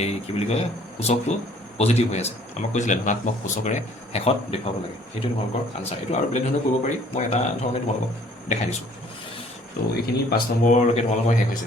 এই কি বুলি কয় সূচকটো পজিটিভ হৈ আছে আমাক কৈছিলে ধনাত্মক সূচকেৰে শেষত দেখুৱাব লাগে সেইটো তোমালোকৰ আনচাৰ এইটো আৰু বেলেগ ধৰণে কৰিব পাৰি মই এটা ধৰণে তোমালোকক দেখাই দিছোঁ তো এইখিনি 5 নম্বৰলৈকে তোমালোকৰ শেষ হৈছে